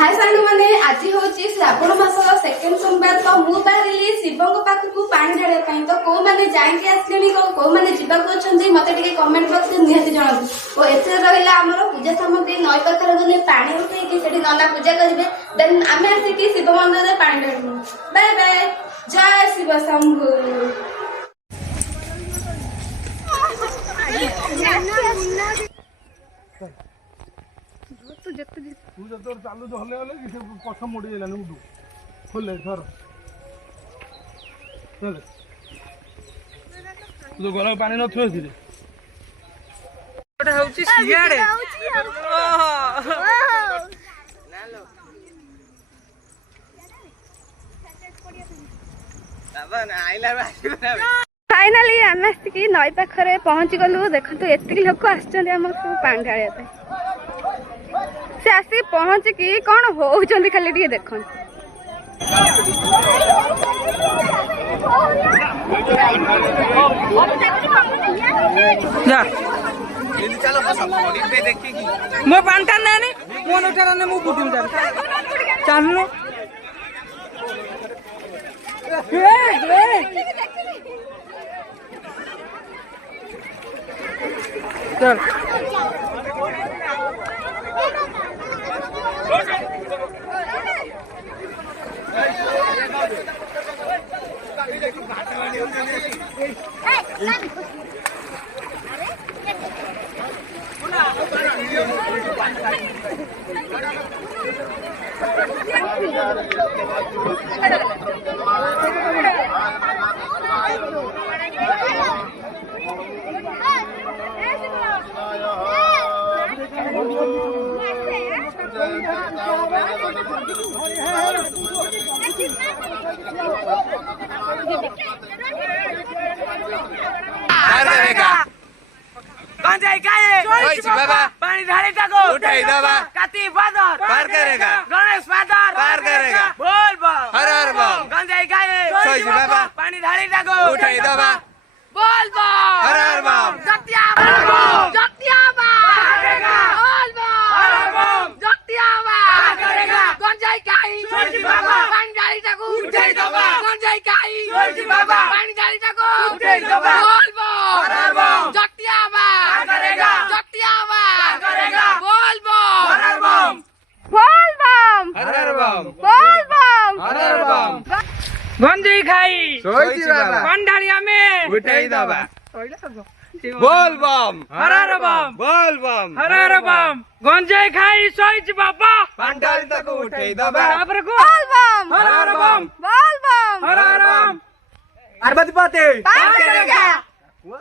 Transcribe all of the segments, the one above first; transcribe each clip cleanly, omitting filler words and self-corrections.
हाय सांग मैंने आज हूँ श्रावण मासर सेकेंड सोमवार तो मुझे शिव पाखक पानी ढाड़ा तो कौ मैंने जाइए आसले कौ मैंने जावाक मत कमेंट बॉक्स में निहती जनातु और एथे रहा आम पूजा सामग्री नई पाखर गले पानी उठे नना पूजा करेंगे देन आम आसिक शिव मंदिर में पानी ढालू। बाय बाय, जय शिव शंभु। तू जो चालू तो हले हले कि पछ मोड़ी जालानी उडू खोले थर चले तू तो गला पानी न थो थिले ओटा होची सियाडे बाबा ना आइला फाइनाली आम आसिक नई पाखे पहुंची गलु। देखो एति लोक आम पानी ढाड़ा से आसिक पहुंचिकी कौन होउचंदी खाली टिके देखन। जा चलो पे देखी मो पांटा नानी मोन उठा ने मु बुटुम जा चालू चल पानी ढाली टाको उठाई दबा काती बादर पार करेगा गणेश बादर पार करेगा बोल बम हर हर बम गंजाई गाए सोई बाबा पानी ढाली टाको उठाई दबा बोल बम हर हर बम जतिया बम जतिया बम करेगा बोल बम हर हर बम जतिया बम करेगा गंजाई गाई सोई बाबा पानी ढाली टाको उठाई दबा गंजाई गाई सोई बाबा पानी ढाली टाको उठाई दबा बोल बम हर हर बम जतिया बम करेगा जतिया बम करेगा बोल बम हर हर बम बोल बम हर हर बम बोल बम हर हर बम गंजाई खाई सोई बाबा पंडारिया में उठाई दबा बोल बम हर हर बम बोल बम हर हर बम गंजाई खाई सोई बाबा पंडारी तक उठाई दबा बाबर को बोल बम हर हर बम बोल बम हर हर बम पार्वती पाते पार करेगा बोल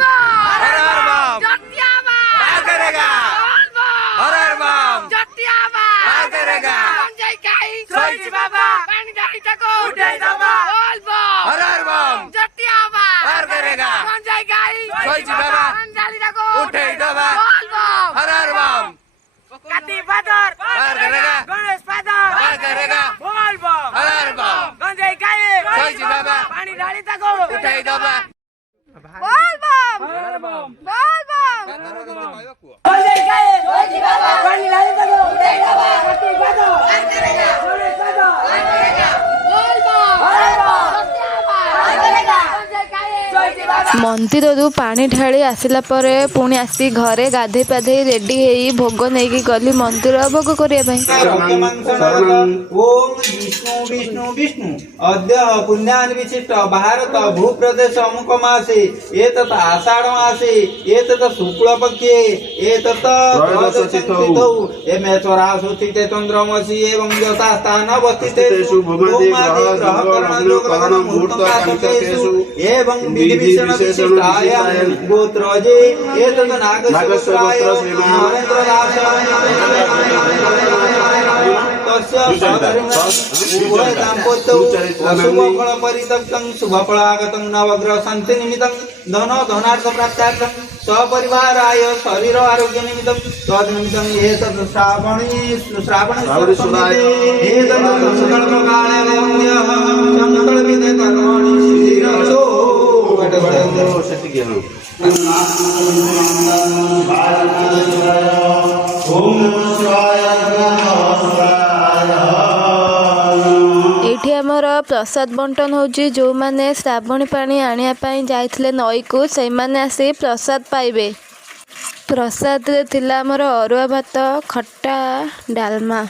बम हर हर बम जतिया बम पार करेगा बोल बम हर हर बम जतिया बम पार करेगा गंजाई खाई सोई बाबा पानी डाली तको उठाई दबा बोल बम हर हर बम जतिया बम पार करेगा गंजाई खाई सोई बाबा पानी डाली तको उठाई दबा बोल बम हर हर बम काती बादर पार करेगा गणेश बादर पार करेगा बोल बम हर हर बम गंजाई खाई सोई बाबा पानी डाली तको उठाई दबा बोल बम हर हर बम बोल बम गंजाई खाई सोई बाबा पानी डाली तको उठाई दबा काती बादर पार करेगा गणेश बादर पार करेगा बोल बम हर हर बम जतिया बम पार करेगा गंजाई खाई सोई बाबा। मंदिर रू पानी ढाली आसला परे पुणी आसी घरे गाधे पाधे रेडी हेई भोग नहीं गली मंदिर भोग करने ओम विष्णु विष्णु विष्णु अद्य पुण्यान विशिष्ट भारत भूप्रदेश अमुक मासे एतत् आषाढ़ मासे एतत् शुक्ल पक्षे एतत् त्रयोदशतिथौ एमेश्वरा सुस्थिते चंद्रमसि एवं यथास्थान अवस्थितेषु भूमादि ग्रहकरण योगकरण मुहूर्तकालेषु एवं विधिविषण विशिष्टाय गोत्रजे एतत् नागस्वत्राय नरेन्द्रदास शुभफल परित्यक्तं शुभफलागतं नवग्रह शांति निमित्तं धन धनार्थ प्राप्त्यार्थं सपरिवाराय शरीर आरोग्य निमित्तं तद्निमित्तं एतत् श्रावणे एतत् सकलप्रकारेण संकल्पिते कर्मणि सिद्धिरस्तु। ଏଇଠି ଆମର ପ୍ରସାଦ ବଣ୍ଟନ ହେଉଛି। ଯେଉଁମାନେ ଶ୍ରାବଣୀ ପାଣି ଆଣିବା ପାଇଁ ଯାଇଥିଲେ ନଈକୁ ସେଇମାନେ ଆସି ପ୍ରସାଦ ପାଇବେ। ପ୍ରସାଦରେ ଥିଲା ଆମର ଅରୁଆ ଭାତ, ଖଟା, ଡାଲମା।